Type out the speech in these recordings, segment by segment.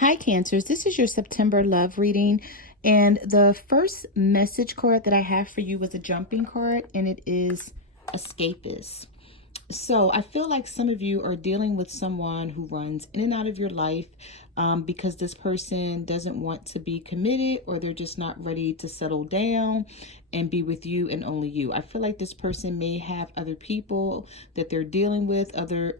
Hi, Cancers. This is your September love reading. And the first message card that I have for you was a jumping card, and it is escapist. So I feel like some of you are dealing with someone who runs in and out of your life because this person doesn't want to be committed, or they're just not ready to settle down and be with you and only you. I feel like this person may have other people that they're dealing with, other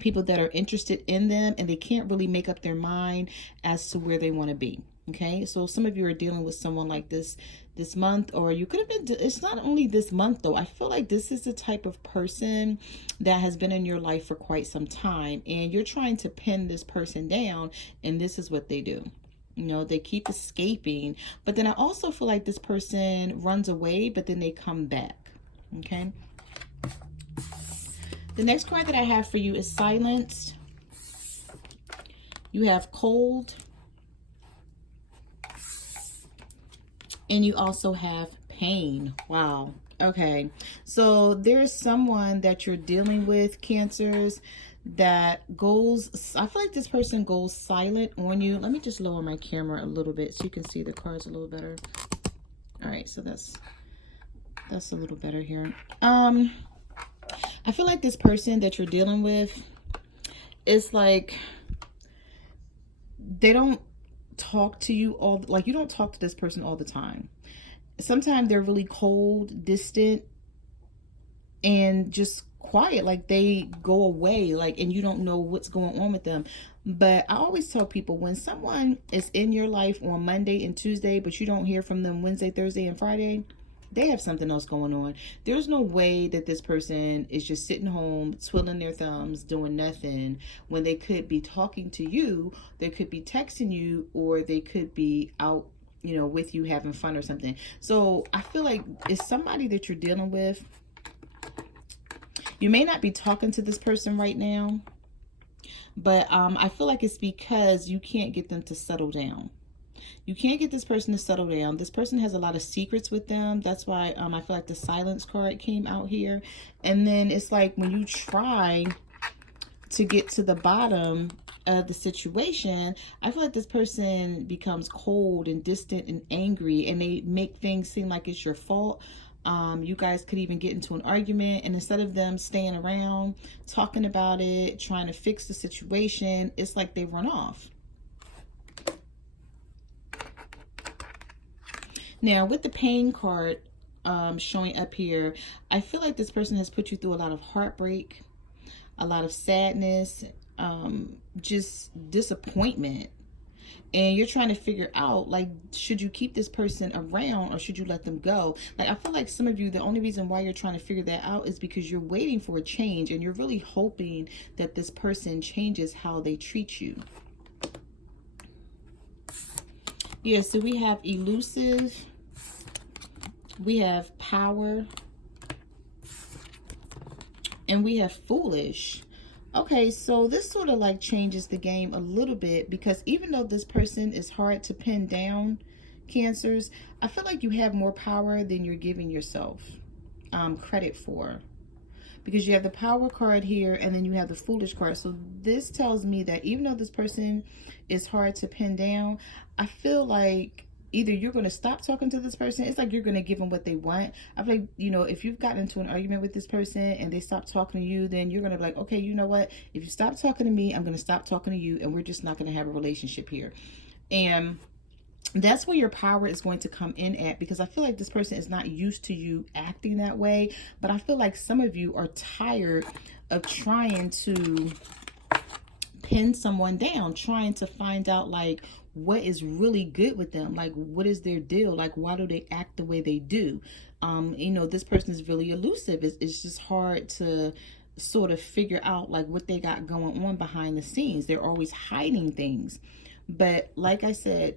people that are interested in them, and they can't really make up their mind as to where they want to be. Okay, so some of you are dealing with someone like this month, or you could have been, it's not only this month though. I feel like this is the type of person that has been in your life for quite some time, and you're trying to pin this person down, and this is what they do. You know, they keep escaping, but then I also feel like this person runs away, but then they come back. Okay, the next card that I have for you is Silenced. You have Cold. And you also have Pain. Wow. Okay. So there's someone that you're dealing with, Cancers, that goes, I feel like this person goes silent on you. Let me just lower my camera a little bit so you can see the cards a little better. All right. So that's a little better here. I feel like this person that you're dealing with is like, they don't talk to you all, like you don't talk to this person all the time. Sometimes they're really cold, distant, and just quiet, like they go away, like, and you don't know what's going on with them. But I always tell people, when someone is in your life on Monday and Tuesday, but you don't hear from them Wednesday, Thursday, and Friday, they have something else going on. There's no way that this person is just sitting home twiddling their thumbs doing nothing when they could be talking to you, they could be texting you, or they could be out, you know, with you having fun or something. So I feel like it's somebody that you're dealing with. You may not be talking to this person right now, but I feel like it's because you can't get them to settle down. You can't get this person to settle down. This person has a lot of secrets with them. That's why I feel like the silence card came out here. And then it's like when you try to get to the bottom of the situation, I feel like this person becomes cold and distant and angry, and they make things seem like it's your fault. You guys could even get into an argument, and instead of them staying around, talking about it, trying to fix the situation, it's like they run off. Now, with the Pain card showing up here, I feel like this person has put you through a lot of heartbreak, a lot of sadness, just disappointment. And you're trying to figure out, like, should you keep this person around or should you let them go? Like, I feel like some of you, the only reason why you're trying to figure that out is because you're waiting for a change, and you're really hoping that this person changes how they treat you. Yeah, so we have Elusive, we have Power, and we have Foolish. Okay, so this sort of like changes the game a little bit, because even though this person is hard to pin down, Cancers, I feel like you have more power than you're giving yourself credit for. Because you have the Power card here, and then you have the Foolish card. So this tells me that even though this person is hard to pin down, I feel like either you're going to stop talking to this person. It's like you're going to give them what they want. I feel like, you know, if you've gotten into an argument with this person and they stop talking to you, then you're going to be like, okay, you know what? If you stop talking to me, I'm going to stop talking to you, and we're just not going to have a relationship here. And that's where your power is going to come in at, because I feel like this person is not used to you acting that way. But I feel like some of you are tired of trying to pin someone down, trying to find out like what is really good with them, like what is their deal, like why do they act the way they do. You know, this person is really elusive. It's just hard to sort of figure out like what they got going on behind the scenes. They're always hiding things. But like I said,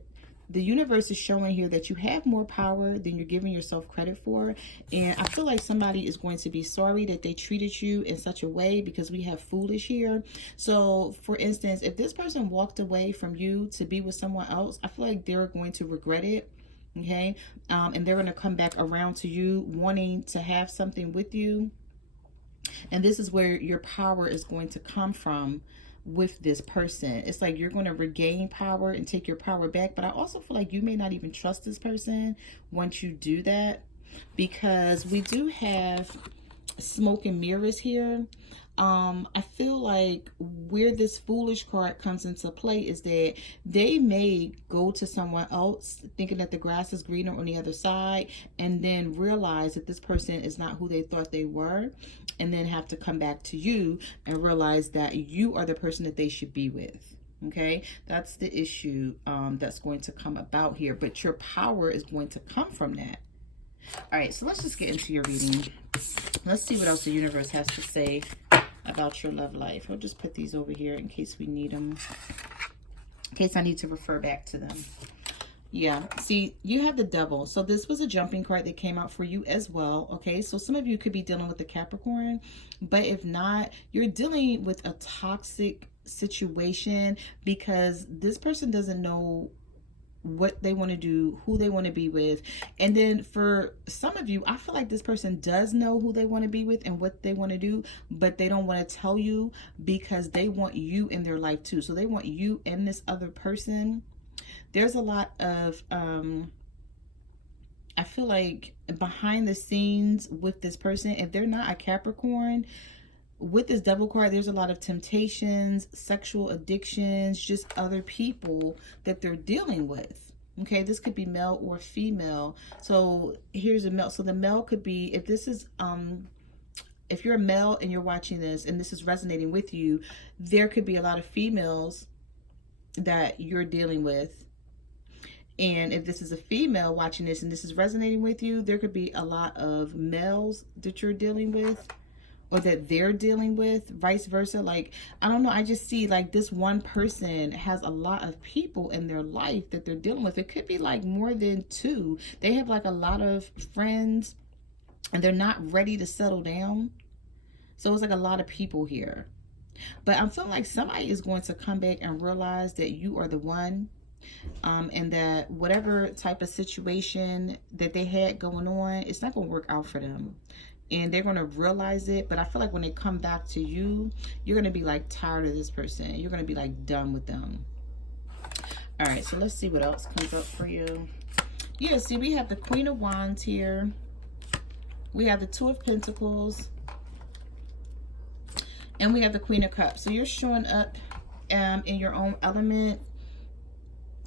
the universe is showing here that you have more power than you're giving yourself credit for. And I feel like somebody is going to be sorry that they treated you in such a way, because we have Foolish here. So for instance, if this person walked away from you to be with someone else, I feel like they're going to regret it. Okay. And they're going to come back around to you wanting to have something with you. And this is where your power is going to come from. with this person. It's like you're going to regain power and take your power back. But I also feel like you may not even trust this person once you do that, because we do have smoke and mirrors here. I feel like where this foolish card comes into play is that they may go to someone else thinking that the grass is greener on the other side, and then realize that this person is not who they thought they were, and then have to come back to you and realize that you are the person that they should be with. Okay, that's the issue that's going to come about here, but your power is going to come from that. All right, so let's just get into your reading. Let's see what else the universe has to say about your love life. I'll just put these over here in case we need them, in case I need to refer back to them. Yeah, see, you have the Devil. So this was a jumping card that came out for you as well. Okay, so some of you could be dealing with the Capricorn, but if not, you're dealing with a toxic situation because this person doesn't know what they want to do, who they want to be with. And then for some of you, I feel like this person does know who they want to be with and what they want to do, but they don't want to tell you because they want you in their life too. So they want you and this other person. There's a lot of I feel like behind the scenes with this person, if they're not a Capricorn, with this Devil card, there's a lot of temptations, sexual addictions, just other people that they're dealing with. Okay, this could be male or female. So here's a male. So the male could be, if this is if you're a male and you're watching this and this is resonating with you, there could be a lot of females that you're dealing with. And if this is a female watching this and this is resonating with you, there could be a lot of males that you're dealing with, or that they're dealing with, vice versa. Like, I don't know, I just see like this one person has a lot of people in their life that they're dealing with. It could be like more than two. They have like a lot of friends and they're not ready to settle down. So it's like a lot of people here. But I'm feeling like somebody is going to come back and realize that you are the one. And that whatever type of situation that they had going on, it's not going to work out for them. And they're going to realize it. But I feel like when they come back to you, you're going to be like tired of this person. You're going to be like done with them. All right, so let's see what else comes up for you. Yeah, see, we have the Queen of Wands here. We have the Two of Pentacles. And we have the Queen of Cups. So you're showing up in your own element,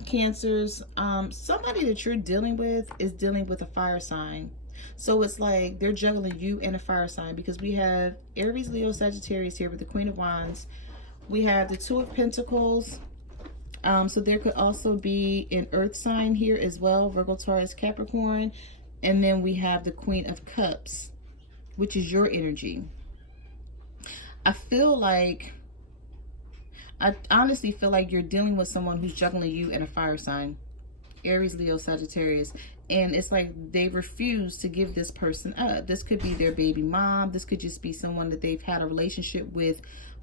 Cancers. Somebody that you're dealing with is dealing with a fire sign. So it's like they're juggling you and a fire sign, because we have Aries, Leo, Sagittarius here with the Queen of Wands. We have the Two of Pentacles. So there could also be an earth sign here as well, Virgo, Taurus, Capricorn. And then we have the Queen of Cups, which is your energy. I feel like, I honestly feel like you're dealing with someone who's juggling you and a fire sign, Aries, Leo, Sagittarius. And it's like they refuse to give this person up. This could be their baby mom. This could just be someone that they've had a relationship with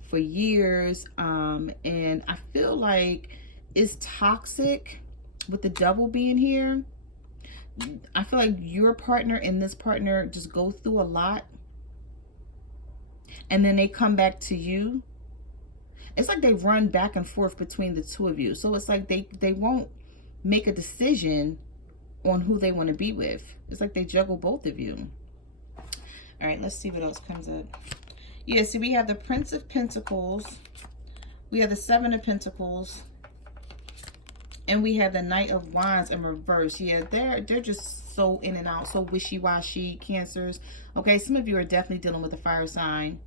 for years. And I feel like it's toxic with the Devil being here. I feel like your partner and this partner just go through a lot. And then they come back to you. It's like they run back and forth between the two of you. So it's like they won't make a decision on who they want to be with. It's like they juggle both of you. All right, let's see what else comes up. Yeah, see, we have the Prince of Pentacles. We have the Seven of Pentacles. And we have the Knight of Wands in reverse. Yeah, they're just so in and out, so wishy-washy, Cancers. Okay, some of you are definitely dealing with a fire sign,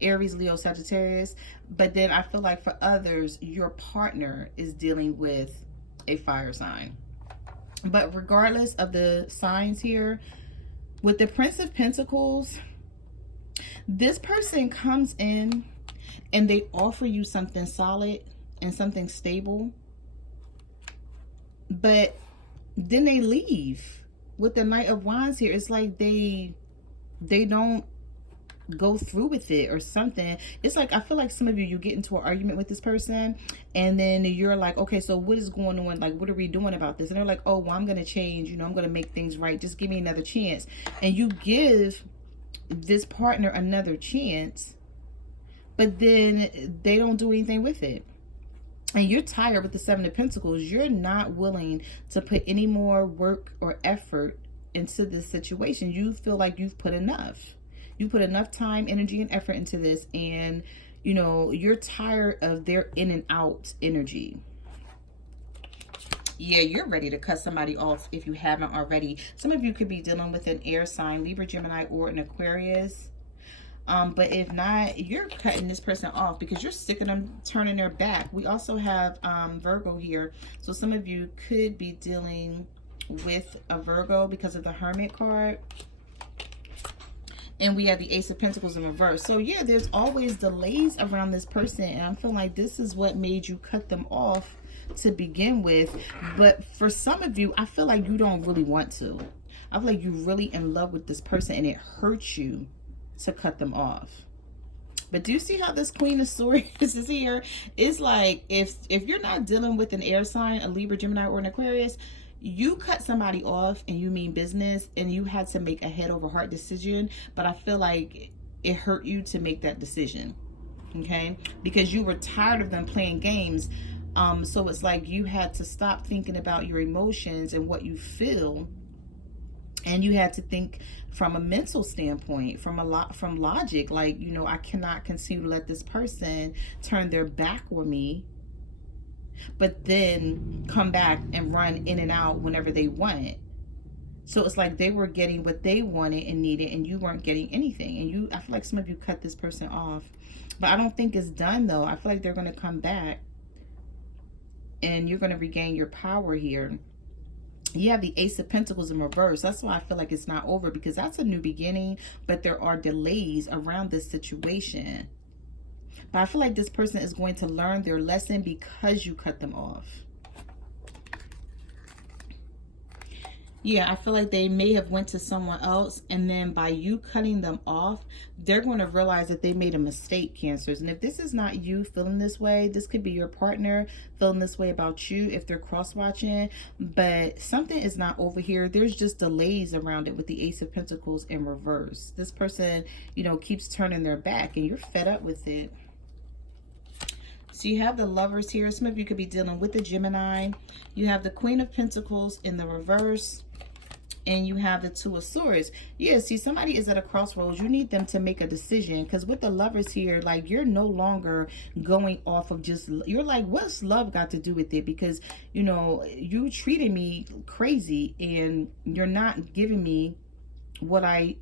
Aries, Leo, Sagittarius. But then I feel like for others, your partner is dealing with a fire sign. But regardless of the signs here, with the Prince of Pentacles, this person comes in and they offer you something solid and something stable. But then they leave. With the Knight of Wands here, it's like they don't go through with it or something. It's like, I feel like some of you get into an argument with this person and then you're like, okay, so what is going on? Like, what are we doing about this? And they're like, oh, well, I'm going to change. You know, I'm going to make things right. Just give me another chance. And you give this partner another chance, but then they don't do anything with it. And you're tired with the Seven of Pentacles. You're not willing to put any more work or effort into this situation. You feel like you've put enough. You put enough time, energy, and effort into this, and you know, you're tired of their in and out energy. Yeah, you're ready to cut somebody off if you haven't already. Some of you could be dealing with an air sign, Libra, Gemini, or an Aquarius. But if not, you're cutting this person off because you're sick of them turning their back. We also have Virgo here. So some of you could be dealing with a Virgo because of the Hermit card. And we have the Ace of Pentacles in reverse. So yeah, there's always delays around this person. And I feel like this is what made you cut them off to begin with. But for some of you, I feel like you don't really want to. I feel like you're really in love with this person and it hurts you to cut them off. But do you see how this Queen of Swords is here? It's like if you're not dealing with an air sign, a Libra, Gemini, or an Aquarius, you cut somebody off and you mean business and you had to make a head over heart decision. But I feel like it hurt you to make that decision, okay? Because you were tired of them playing games. So it's like you had to stop thinking about your emotions and what you feel. And you had to think from a mental standpoint, from logic, like, you know, I cannot continue to let this person turn their back on me, but then come back and run in and out whenever they want. So it's like they were getting what they wanted and needed, and you weren't getting anything. And I feel like some of you cut this person off. But I don't think it's done, though. I feel like they're going to come back, and you're going to regain your power here. You have the Ace of Pentacles in reverse. That's why I feel like it's not over, because that's a new beginning, but there are delays around this situation. But I feel like this person is going to learn their lesson because you cut them off. Yeah, I feel like they may have went to someone else, and then by you cutting them off, they're going to realize that they made a mistake, Cancers. And if this is not you feeling this way, this could be your partner feeling this way about you if they're cross-watching. But something is not over here. There's just delays around it with the Ace of Pentacles in reverse. This person, you know, keeps turning their back, and you're fed up with it. So you have the Lovers here. Some of you could be dealing with the Gemini. You have the Queen of Pentacles in the reverse. And you have the Two of Swords. Yeah, see, somebody is at a crossroads. You need them to make a decision. Because with the Lovers here, like, you're no longer going off of just... You're like, what's love got to do with it? Because, you know, you treated me crazy. And you're not giving me what I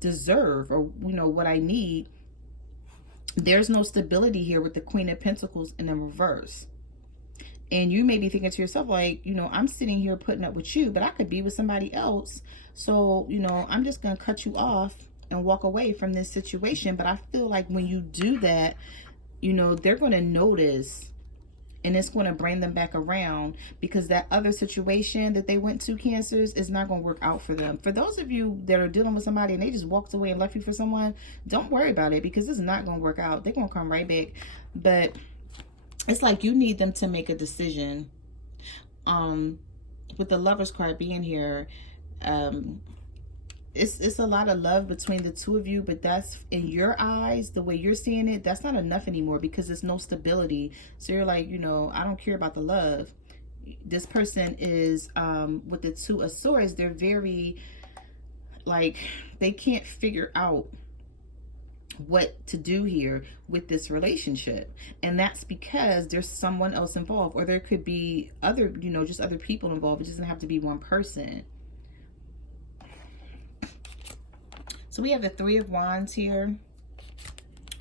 deserve or, you know, what I need. There's no stability here with the Queen of Pentacles in the reverse. And you may be thinking to yourself, like, you know, I'm sitting here putting up with you, but I could be with somebody else. So, you know, I'm just going to cut you off and walk away from this situation. But I feel like when you do that, you know, they're going to notice, and it's going to bring them back around, because that other situation that they went to, Cancers, is not going to work out for them. For those of you that are dealing with somebody and they just walked away and left you for someone, don't worry about it, because it's not going to work out. They're going to come right back. But it's like you need them to make a decision. With the Lovers card being here, it's a lot of love between the two of you, but that's, in your eyes, the way you're seeing it, that's not enough anymore, because there's no stability. So you're like, you know, I don't care about the love. This person is, with the Two of Swords, they're very, like, they can't figure out what to do here with this relationship. And that's because there's someone else involved, or there could be other, you know, just other people involved. It doesn't have to be one person. So we have the Three of Wands here.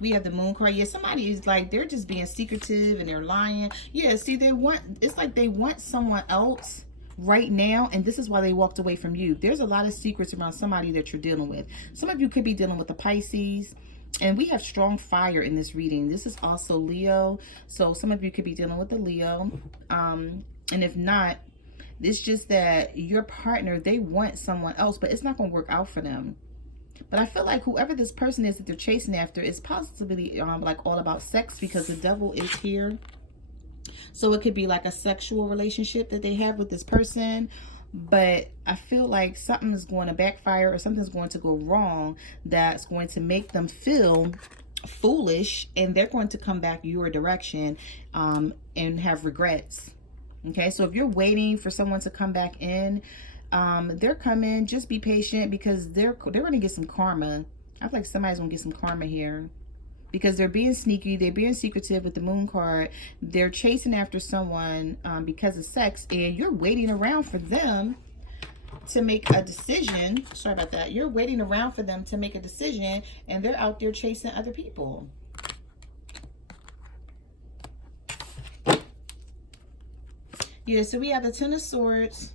We have the Moon card. Yeah, somebody is like, they're just being secretive and they're lying. Yeah, see, they want, it's like they want someone else right now, and this is why they walked away from you. There's a lot of secrets around somebody that you're dealing with. Some of you could be dealing with the Pisces. And we have strong fire in this reading. This is also Leo. So some of you could be dealing with the Leo. And if not, it's just that your partner, they want someone else, but it's not going to work out for them. But I feel like whoever this person is that they're chasing after is possibly like all about sex, because the devil is here. So it could be like a sexual relationship that they have with this person. But I feel like something is going to backfire, or something's going to go wrong that's going to make them feel foolish, and they're going to come back your direction and have regrets. Okay, so if you're waiting for someone to come back in, they're coming. Just be patient, because they're going to get some karma. I feel like somebody's going to get some karma here, because they're being sneaky, they're being secretive with the moon card. They're chasing after someone because of sex, and you're waiting around for them to make a decision. Sorry about that. You're waiting around for them to make a decision, and they're out there chasing other people. Yeah, so we have the Ten of Swords,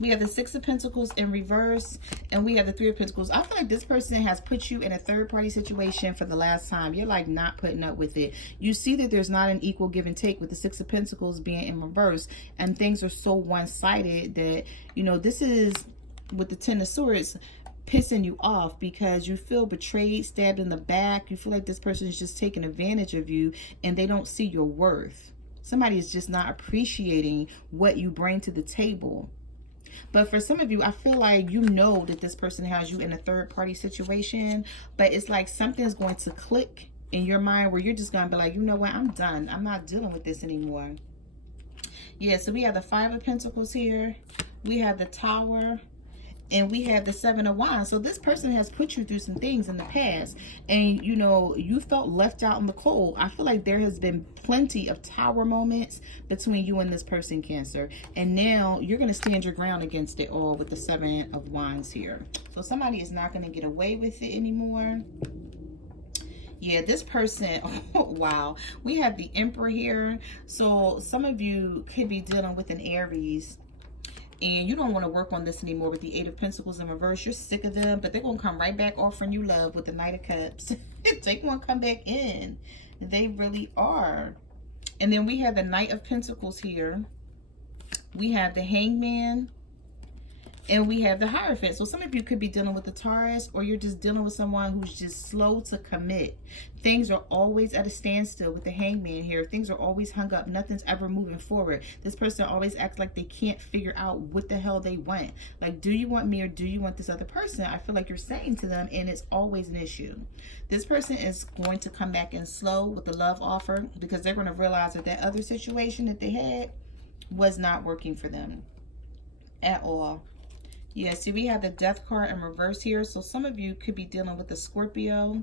we have the Six of Pentacles in reverse, and we have the Three of Pentacles. I feel like this person has put you in a third-party situation for the last time. You're like not putting up with it. You see that there's not an equal give and take with the Six of Pentacles being in reverse, and things are so one-sided that, you know, this is, with the Ten of Swords, pissing you off because you feel betrayed, stabbed in the back. You feel like this person is just taking advantage of you, and they don't see your worth. Somebody is just not appreciating what you bring to the table. But for some of you, I feel like you know that this person has you in a third-party situation, but it's like something's going to click in your mind where you're just going to be like, you know what, I'm done. I'm not dealing with this anymore. Yeah, so we have the Five of Pentacles here. We have the Tower. And we have the Seven of Wands. So this person has put you through some things in the past, and you know, you felt left out in the cold. I feel like there has been plenty of tower moments between you and this person, Cancer, and now you're going to stand your ground against it all with the Seven of Wands here. So somebody is not going to get away with it anymore. Yeah, this person, oh, wow. We have the Emperor here. So some of you could be dealing with an Aries, and you don't want to work on this anymore with the Eight of Pentacles in reverse. You're sick of them, but they're going to come right back offering you love with the Knight of Cups. They going to come back in. They really are. And then we have the Knight of Pentacles here. We have the Hangman. And we have the Hierophant. So some of you could be dealing with the Taurus, or you're just dealing with someone who's just slow to commit. Things are always at a standstill with the Hangman here. Things are always hung up. Nothing's ever moving forward. This person always acts like they can't figure out what the hell they want. Like, do you want me or do you want this other person? I feel like you're saying to them, and it's always an issue. This person is going to come back in slow with the love offer, because they're going to realize that that other situation that they had was not working for them at all. Yeah, see, we have the Death card in reverse here. So some of you could be dealing with the Scorpio.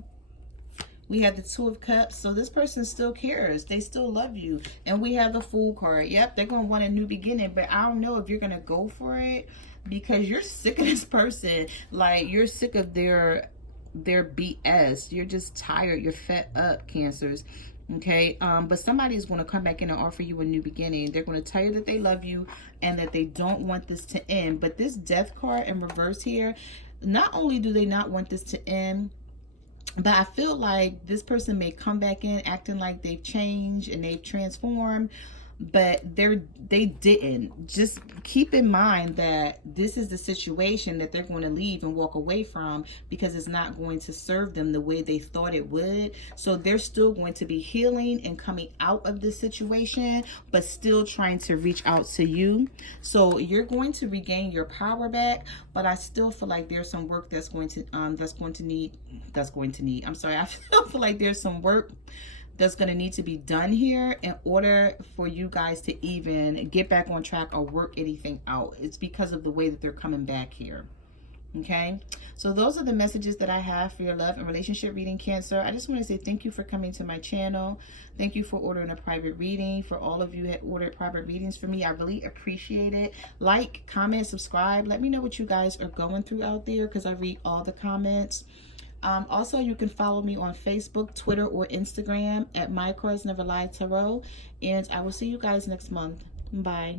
We have the Two of Cups. So this person still cares. They still love you. And we have the Fool card. Yep, they're going to want a new beginning. But I don't know if you're going to go for it, because you're sick of this person. Like, you're sick of their BS. You're just tired. You're fed up, Cancers. Okay, but somebody is going to come back in and offer you a new beginning. They're going to tell you that they love you and that they don't want this to end. But this Death card in reverse here, not only do they not want this to end, but I feel like this person may come back in acting like they've changed and they've transformed, but they didn't. Just keep in mind that this is the situation that they're going to leave and walk away from, because it's not going to serve them the way they thought it would. So they're still going to be healing and coming out of this situation, but still trying to reach out to you. So you're going to regain your power back, but I still feel like there's some work I feel like there's some work that's going to need to be done here in order for you guys to even get back on track or work anything out. It's because of the way that they're coming back here. Okay, so those are the messages that I have for your love and relationship reading, Cancer. I just want to say thank you for coming to my channel. Thank you for ordering a private reading. For all of you that ordered private readings for me, I really appreciate it. Like, comment, subscribe. Let me know what you guys are going through out there, because I read all the comments. Also, you can follow me on Facebook, Twitter, or Instagram at My Cards Never Lie Tarot. And I will see you guys next month. Bye.